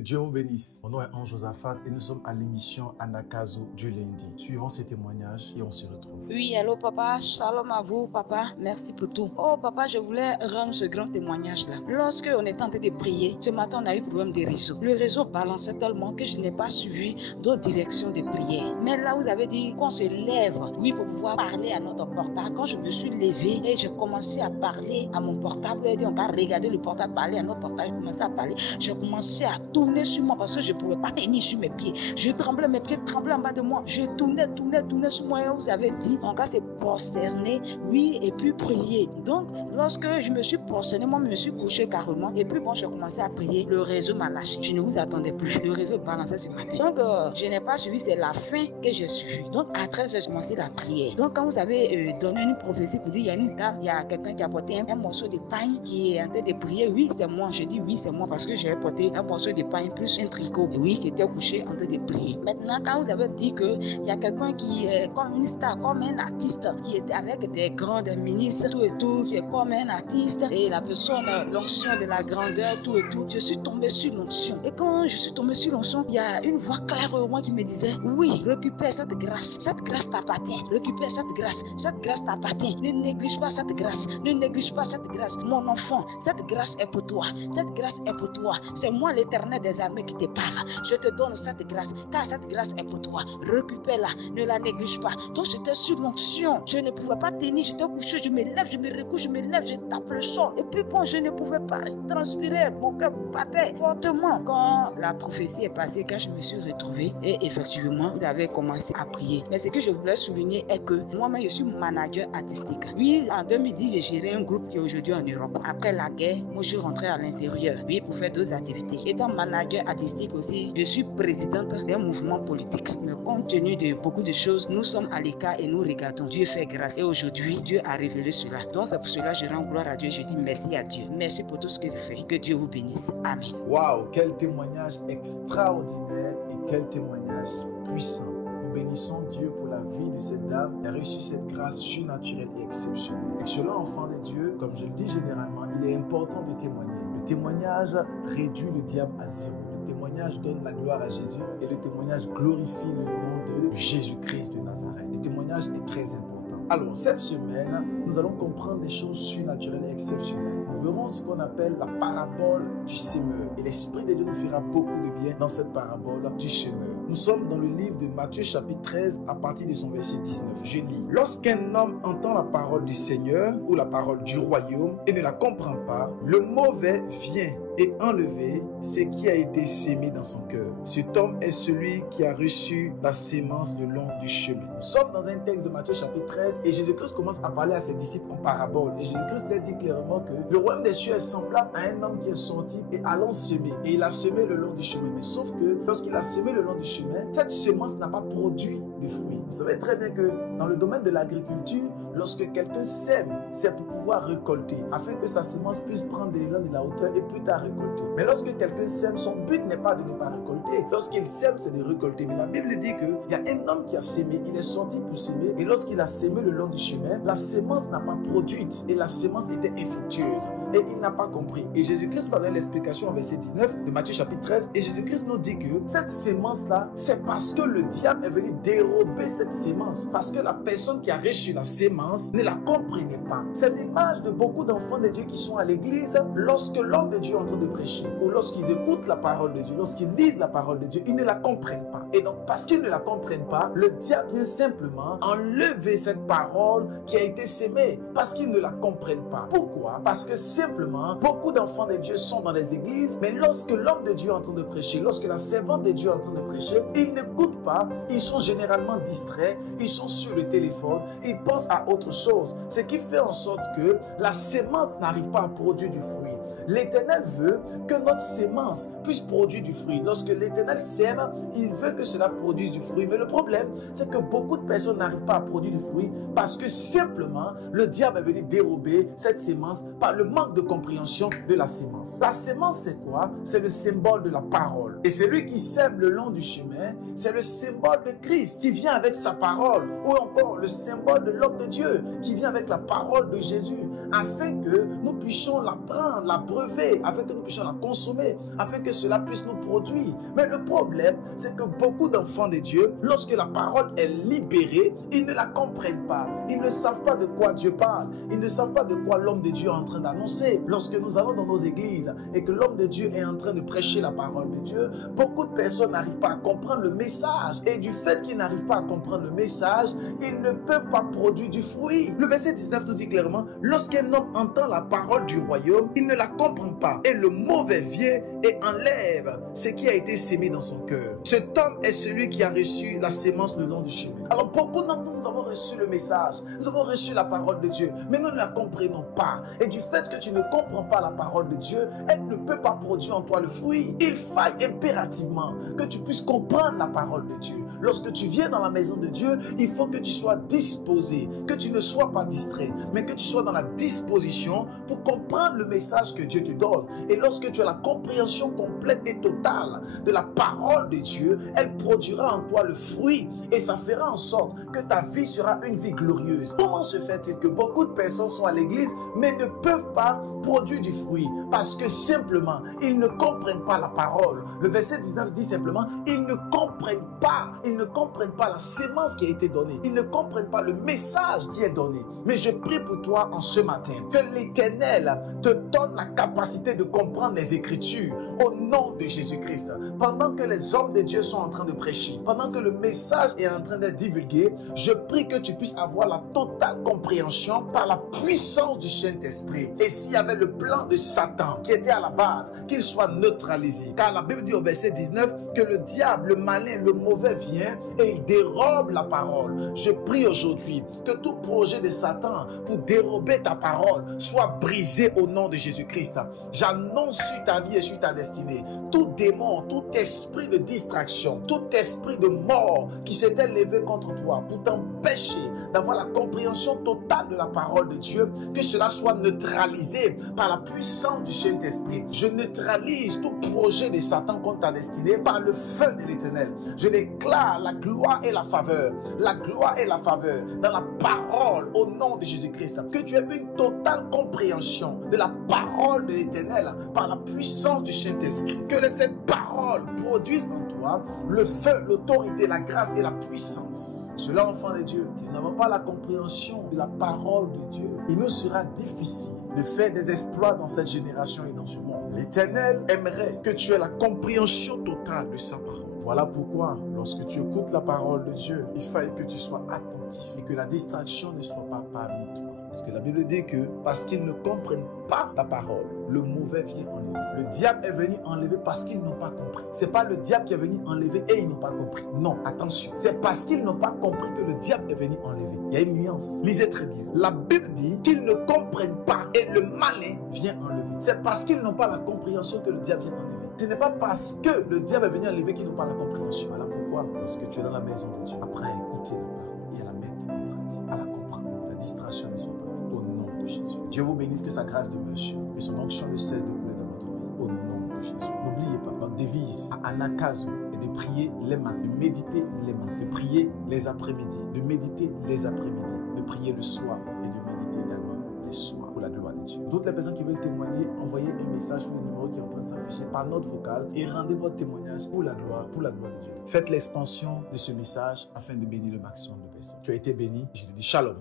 Que Dieu vous bénisse. Mon nom est Ange Josaphat et nous sommes à l'émission Anakazo du lundi. Suivons ces témoignages et on se retrouve. Oui, allô papa, shalom à vous papa, merci pour tout. Oh papa, je voulais rendre ce grand témoignage-là. Lorsque on était en train de prier, ce matin on a eu problème de réseau. Le réseau balançait tellement que je n'ai pas suivi d'autres directions de prière. Mais là vous avez dit qu'on se lève, oui, pour pouvoir parler à notre portable. Quand je me suis levé et j'ai commencé à parler à mon portable, et on va regarder le portable, parler à notre portable, j'ai commencé à parler. J'ai commencé à tourner sur moi parce que je ne pouvais pas tenir sur mes pieds. Je tremblais, mes pieds tremblaient en bas de moi. Je tournais sur moi et vous avez dit, on va se prosterner, oui, et puis prier. Donc, lorsque je me suis prosterné, moi, je me suis couché carrément. Et puis, bon, j'ai commencé à prier. Le réseau m'a lâché. Je ne vous attendais plus. Le réseau balançait ce matin. Donc, je n'ai pas suivi, c'est la fin que j'ai suivi. Donc, à 13h, j'ai commencé la prière. Donc, quand vous avez donné une prophétie pour dire, il y a une dame, il y a quelqu'un qui a porté un morceau de pain qui est en train de prier. Oui, c'est moi. Je dis oui, c'est moi parce que j'ai porté un morceau de pain plus un tricot. Et oui, qui était couché en train de prier. Maintenant, quand vous avez dit qu'il y a quelqu'un qui est comme une star, comme un artiste, qui est avec des grandes ministres, tout et tout, qui est comme un artiste, et la personne, l'onction de la grandeur, tout et tout, je suis tombée sur l'onction. Et quand je suis tombée sur l'onction, il y a une voix claire au moins qui me disait, oui, récupère cette grâce t'appartient, récupère cette grâce t'appartient, ne néglige pas cette grâce, ne néglige pas cette grâce, mon enfant, cette grâce est pour toi, cette grâce est pour toi, c'est moi l'Éternel des armées qui te parle, je te donne cette grâce, car cette grâce est pour toi, récupère-la, ne la néglige pas. Donc j'étais sur l'onction, je ne pouvais pas tenir, j'étais couché, je me lève, je me recouche, je me lève, je tape le sol, et puis bon, je ne pouvais pas transpirer, mon cœur battait fortement. Quand la prophétie est passée, quand je me suis retrouvée, et effectivement, vous avez commencé à prier. Mais ce que je voulais souligner est que moi-même, je suis manager artistique. Oui, en 2010, j'ai géré un groupe qui est aujourd'hui en Europe. Après la guerre, moi, je suis rentrée à l'intérieur, oui, pour faire d'autres activités. Étant manager artistique aussi, je suis présidente d'un mouvement politique. Mais compte tenu de beaucoup de choses, nous sommes à l'écart et nous regardons. Dieu fait grâce. Et aujourd'hui, Dieu a révélé cela. Donc, c'est pour cela que je rends gloire à Dieu. Je dis merci à Dieu. Merci pour tout ce qu'il fait. Que Dieu vous bénisse. Amen. Waouh, quel témoignage extraordinaire et quel témoignage puissant. Nous bénissons Dieu pour la vie de cette dame qui a reçu cette grâce surnaturelle et exceptionnelle. Excellent enfant de Dieu, comme je le dis généralement, il est important de témoigner. Le témoignage réduit le diable à zéro. Le témoignage donne la gloire à Jésus et le témoignage glorifie le nom de Jésus-Christ de Nazareth. Le témoignage est très important. Alors, cette semaine, nous allons comprendre des choses surnaturelles et exceptionnelles. Nous verrons ce qu'on appelle la parabole du semeur. Et l'Esprit de Dieu nous fera beaucoup de bien dans cette parabole du semeur. Nous sommes dans le livre de Matthieu chapitre 13 à partir de son verset 19. Je lis. Lorsqu'un homme entend la parole du Seigneur ou la parole du royaume et ne la comprend pas, le mauvais vient et enlever ce qui a été sémé dans son cœur. Cet homme est celui qui a reçu la sémence le long du chemin. Nous sommes dans un texte de Matthieu chapitre 13 et Jésus-Christ commence à parler à ses disciples en parabole. Et Jésus-Christ leur dit clairement que le royaume des cieux est semblable à un homme qui est sorti et allant semer. Et il a semé le long du chemin. Mais sauf que lorsqu'il a semé le long du chemin, cette semence n'a pas produit de fruits. Vous savez très bien que dans le domaine de l'agriculture, lorsque quelqu'un sème, c'est pour pouvoir récolter, afin que sa semence puisse prendre de l'élan de la hauteur et plus tard récolter. Mais lorsque quelqu'un sème, son but n'est pas de ne pas récolter. Lorsqu'il sème, c'est de récolter. Mais la Bible dit qu'il y a un homme qui a sémé, il est sorti pour s'aimer, et lorsqu'il a sémé le long du chemin, la semence n'a pas produite, et la semence était infructueuse, et il n'a pas compris. Et Jésus-Christ va donner l'explication au verset 19 de Matthieu chapitre 13, et Jésus-Christ nous dit que cette semence-là, c'est parce que le diable est venu dérober cette semence, parce que la personne qui a reçu la semence ne la comprenait pas. C'est l'image de beaucoup d'enfants de Dieu qui sont à l'église, lorsque l'homme de Dieu est en train de prêcher, ou lorsqu'ils écoutent la parole de Dieu, lorsqu'ils lisent la parole de Dieu, ils ne la comprennent pas. Et donc, parce qu'ils ne la comprennent pas, le diable vient simplement enlever cette parole qui a été sémée, parce qu'ils ne la comprennent pas. Pourquoi? Parce que simplement, beaucoup d'enfants de Dieu sont dans les églises, mais lorsque l'homme de Dieu est en train de prêcher, lorsque la servante de Dieu est en train de prêcher, ils n'écoutent pas, ils sont généralement distraits, ils sont sur le téléphone, ils pensent à autre chose, ce qui fait en sorte que la sémence n'arrive pas à produire du fruit. L'Éternel veut que notre sémence puisse produire du fruit. Lorsque l'Éternel sème, il veut que cela produise du fruit. Mais le problème, c'est que beaucoup de personnes n'arrivent pas à produire du fruit parce que simplement, le diable est venu dérober cette sémence par le manque de compréhension de la sémence. La sémence, c'est quoi? C'est le symbole de la parole. Et celui qui sème le long du chemin, c'est le symbole de Christ qui vient avec sa parole. Ou encore le symbole de l'homme de Dieu qui vient avec la parole de Jésus. afin que nous puissions la prendre, la brever, afin que nous puissions la consommer, afin que cela puisse nous produire. Mais le problème, c'est que beaucoup d'enfants de Dieu, lorsque la parole est libérée, ils ne la comprennent pas. Ils ne savent pas de quoi Dieu parle. Ils ne savent pas de quoi l'homme de Dieu est en train d'annoncer. Lorsque nous allons dans nos églises et que l'homme de Dieu est en train de prêcher la parole de Dieu, beaucoup de personnes n'arrivent pas à comprendre le message. Et du fait qu'ils n'arrivent pas à comprendre le message, ils ne peuvent pas produire du fruit. Le verset 19 nous dit clairement, lorsqu'un homme entend la parole du royaume, il ne la comprend pas. Et le mauvais vient et enlève ce qui a été sémé dans son cœur. Cet homme est celui qui a reçu la sémence le long du chemin. Alors beaucoup d'entre nous, nous avons reçu le message, nous avons reçu la parole de Dieu, mais nous ne la comprenons pas. Et du fait que tu ne comprends pas la parole de Dieu, elle ne peut pas produire en toi le fruit. Il faille impérativement que tu puisses comprendre la parole de Dieu. Lorsque tu viens dans la maison de Dieu, il faut que tu sois disposé, que tu ne sois pas distrait, mais que tu sois dans la disposition pour comprendre le message que Dieu te donne. Et lorsque tu as la compréhension complète et totale de la parole de Dieu, elle produira en toi le fruit et ça fera en sorte que ta vie sera une vie glorieuse. Comment se fait-il que beaucoup de personnes sont à l'église mais ne peuvent pas produire du fruit? Parce que simplement, ils ne comprennent pas la parole. Le verset 19 dit simplement, ils ne comprennent pas la sémence qui a été donnée. Ils ne comprennent pas le message qui est donné. Mais je prie pour toi en ce matin, que l'Éternel te donne la capacité de comprendre les Écritures au nom de Jésus-Christ. Pendant que les hommes de Dieu sont en train de prêcher, pendant que le message est en train d'être divulgué, je prie que tu puisses avoir la totale compréhension par la puissance du Saint-Esprit. Et s'il y avait le plan de Satan qui était à la base, qu'il soit neutralisé. Car la Bible dit au verset 19 que le diable, le malin, le mauvais vient et il dérobe la parole. Je prie aujourd'hui que tout projet de Satan pour dérober ta parole soit brisé au nom de Jésus-Christ. J'annonce sur ta vie et sur ta destinée, tout démon, tout esprit de distraction, tout esprit de mort qui s'était levé contre toi pour t'empêcher d'avoir la compréhension totale de la parole de Dieu, que cela soit neutralisé par la puissance du Saint-Esprit. Je neutralise tout projet de Satan contre ta destinée par le feu de l'Éternel. Je déclare la gloire et la faveur dans la parole au nom de Jésus-Christ. Que tu aies une totale compréhension de la parole de l'Éternel par la puissance du Saint-Esprit. Que cette parole produise en toi le feu, l'autorité, la grâce et la puissance. Cela, enfant de Dieu, si nous n'avons pas la compréhension de la parole de Dieu, il nous sera difficile de faire des exploits dans cette génération et dans ce monde. L'Éternel aimerait que tu aies la compréhension totale de sa parole. Voilà pourquoi, lorsque tu écoutes la parole de Dieu, il faille que tu sois attentif et que la distraction ne soit pas parmi toi. Parce que la Bible dit que parce qu'ils ne comprennent pas la parole, le mauvais vient enlever. Le diable est venu enlever parce qu'ils n'ont pas compris. C'est pas le diable qui est venu enlever et ils n'ont pas compris. Non, attention. C'est parce qu'ils n'ont pas compris que le diable est venu enlever. Il y a une nuance. Lisez très bien. La Bible dit qu'ils ne comprennent pas et le malin vient enlever. C'est parce qu'ils n'ont pas la compréhension que le diable vient enlever. Ce n'est pas parce que le diable est venu enlever qu'ils n'ont pas la compréhension. Voilà pourquoi, lorsque tu es dans la maison de Dieu, apprends à écouter la parole et à la mettre en pratique, à la comprendre. La distraction ne soit pas au nom de Jésus. Dieu vous bénisse, que sa grâce demeure sur vous, que son onction ne cesse de couler dans votre vie, au nom de Jésus. N'oubliez pas, notre devise à Anakazo est de prier les mains, de méditer les mains, de prier les après-midi, de méditer les après-midi, de prier le soir et de méditer également les soirs pour la gloire de Dieu. D'autres les personnes qui veulent témoigner, envoyez un message sur le numéro qui est en train de s'afficher par note vocale et rendez votre témoignage pour la gloire de Dieu. Faites l'expansion de ce message afin de bénir le maximum de personnes. Tu as été béni, je te dis shalom.